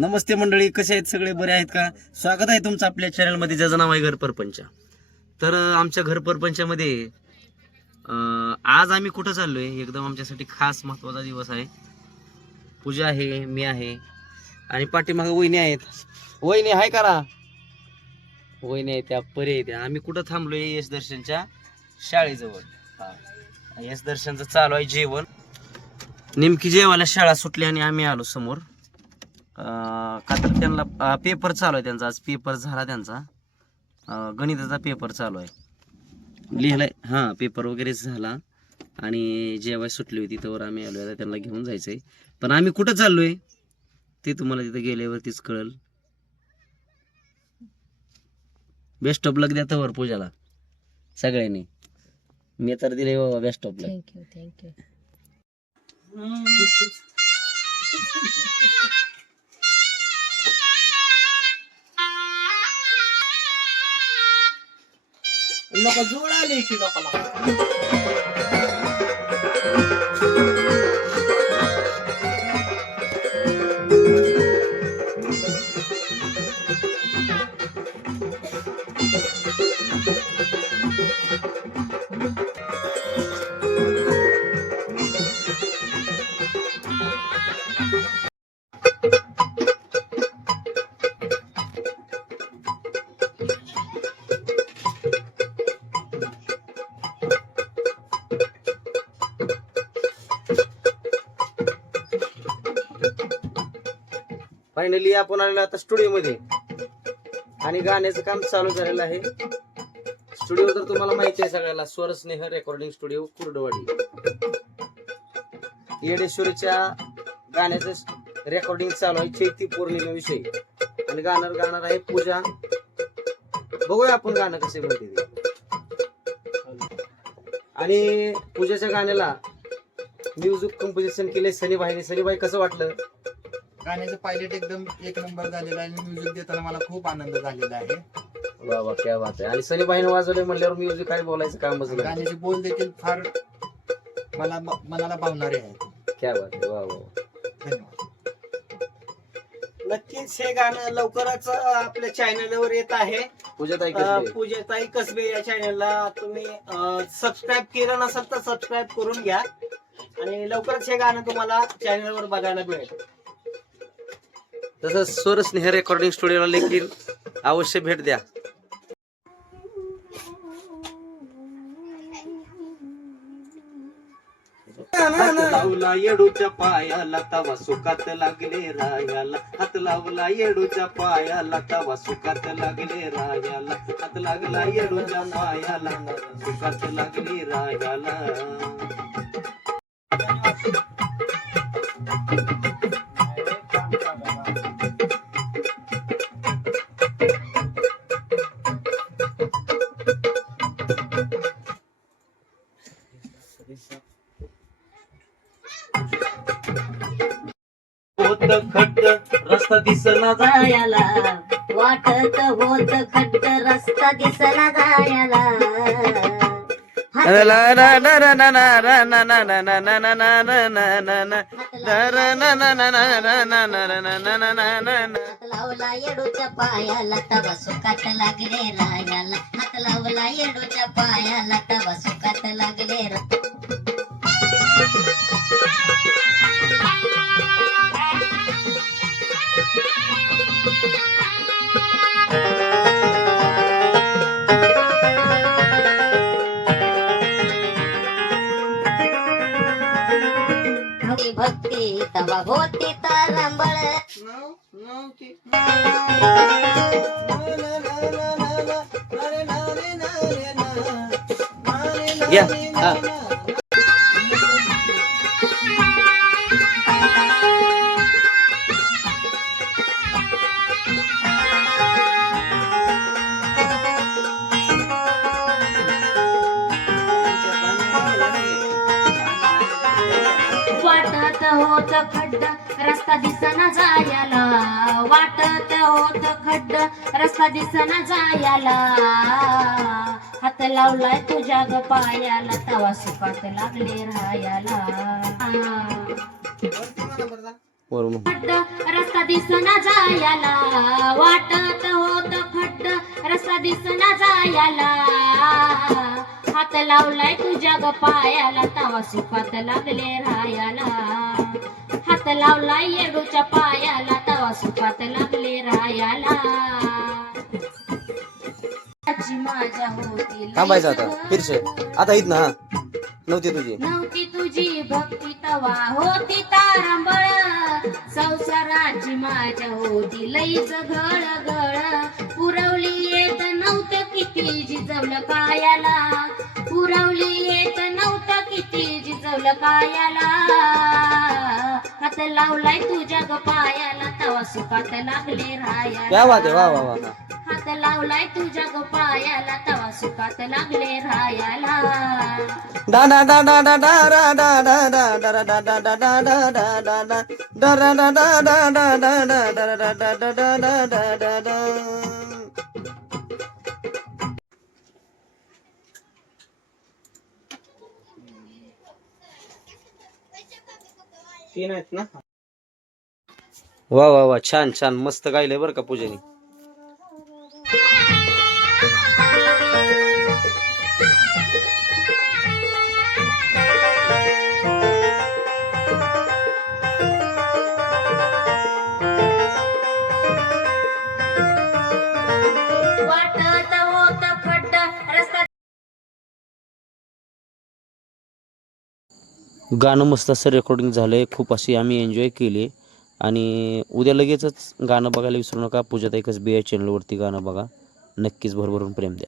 नमस्ते मंडळी कसे आहेत सगळे? बरे आहेत का? स्वागत आहे तुमचं आपल्या चॅनलमध्ये ज्याचं नाव आहे घर परपंच. तर आमच्या घरपरपंचामध्ये आज आम्ही कुठं चाललो आहे एकदम आमच्यासाठी खास महत्त्वाचा दिवस आहे. पूजा आहे मी आहे आणि पाठीमागं वहिनी आहेत. वहिनी आहे करा. वहिनी आहे त्या परी आहे त्या. आम्ही कुठं थांबलो आहे यश दर्शनच्या शाळेजवळ. यश दर्शनचं चालू आहे जेवण. नेमकी जेवायला शाळा सुटली आणि आम्ही आलो समोर. का तर त्यांना पेपर चालू आहे त्यांचा. आज पेपर झाला त्यांचा. गणिताचा पेपर चालू आहे. लिहिलाय. हां पेपर वगैरे झाला. आणि जेवाय सुटली होती तर आम्ही आलो आता त्यांना घेऊन जायचंय. पण आम्ही कुठं चाललोय? ते तुम्हाला तिथे गेल्यावरतीच कळल. बेस्ट ऑफ लक द्या तवर पूजाला. सगळ्यांनी. मी तर दिले बाबा best of luck thank you thank you लोक जोड आले की लोकांना फायनली आपण आलेलो आता स्टुडिओमध्ये आणि गाण्याचं काम चालू झालेलं आहे. स्टुडिओ तर तुम्हाला माहिती आहे सगळ्याला स्वरस्नेह रेकॉर्डिंग स्टुडिओ कुर्डवाडी. येडेश्वरीच्या गाण्याचं रेकॉर्डिंग चालू आहे चैती पौर्णिमेविषयी आणि गाणार गाणार आहे पूजा. बघूया आपण गाणं कसे म्हणते आणि पूजाच्या गाण्याला म्युझिक कंपोजिशन केले सनीबाईने सनीबाई कसं वाटलं? गाण्याचं पायलट एकदम एक नंबर झालेला आहे आणि म्युझिक देताना मला खूप आनंद झालेला आहे. वा वा क्या बात आहे. आणि सनीबाईने वाजवले म्हणल्यावर म्युझिक काय बोलायचं कामच नाही. गाण्याचे बोल देखील फार मला मनाला भावणारे आहेत क्या बात आहे. वा वा धन्यवाद. नक्कीच हे गाणं लवकरच अं, आपल्या चॅनलवर येत आहे. पूजाताई अं, कसबे. पूजाताई कसबे या चॅनलला तुम्ही सबस्क्राईब केलं नसेल तर सबस्क्राईब करून घ्या. आणि लवकरच हे गाणं तुम्हाला चॅनलवर बघायला मिळेल. तसंच स्वरस्नेह रेकॉर्डिंग स्टुडिओला देखील अवश्य भेट द्या. हात लावला येडूच्या पायाला तवा सुखात लागले रायाला. हात लावला येडूच्या पायाला तवा सुखात लागले रायाला. हात लागला येडूच्या पायाला सुखात लागले रायाला. होत खड्ड रस्ता दिसना जायला वाटत होत खड्ड रस्ता दिसला जायला लावला येडूच्या पायाला तवा सुखात लागले रायाला हात लावला येडूच्या पायाला तवा सुखात लागले भक्ती तवा होती तारंबळ या. हा. होत खड्ड रस्ता दिसना जायला. वाटत होत खड्ड रस्ता दिसना जायला. हात लावलाय तुझ्या ग पायाला तवा सुपात लागले राहायला. खड्ड रस्ता दिसना जायला. वाटत होत खड्ड रस्ता दिसना जायला. हात लावलाय तुझ्या ग पायाला. तवा सुखात लागले रायाला हात लावलाय येडूच्या पायाला. तवा सुखात लागले रायाला माझ्या होती थांबायचं आता. फिरश आता येत ना हा. नव्हती तुझी. नव्हती तुझी भक्ती तवा होती तारांबळ. संसाराची माझ्या होती लईच घळ घळ पुरवली येत नव्हतं किती जिजवलं कायाला पुरवली येत नव्हतं किती जिजवलं कायाला हात लावलाय तुझ्या ग पायाला तवा सुखात लागले आहे वा रायाला वा वा हात लावलाय तुझ्या ग पायाला तवा सुखात लागले रायाला डा डा डा डा डा डा रा डा डा डा डा डा डा डा डा डा डा डा डा डा रा डा डा डा डा डा डा डा डा डा डा डा डा तीन आहेत ना? वा वा वा. छान छान. मस्त गायलंय बरं का पूजेने. गाणं मस्त असं रेकॉर्डिंग झालं आहे खूप अशी आम्ही एन्जॉय केली. आणि उद्या लगेचच गाणं बघायला विसरू नका. पूजात एकच बी आय चॅनलवरती गाणं बघा. नक्कीच भरभरून प्रेम द्या.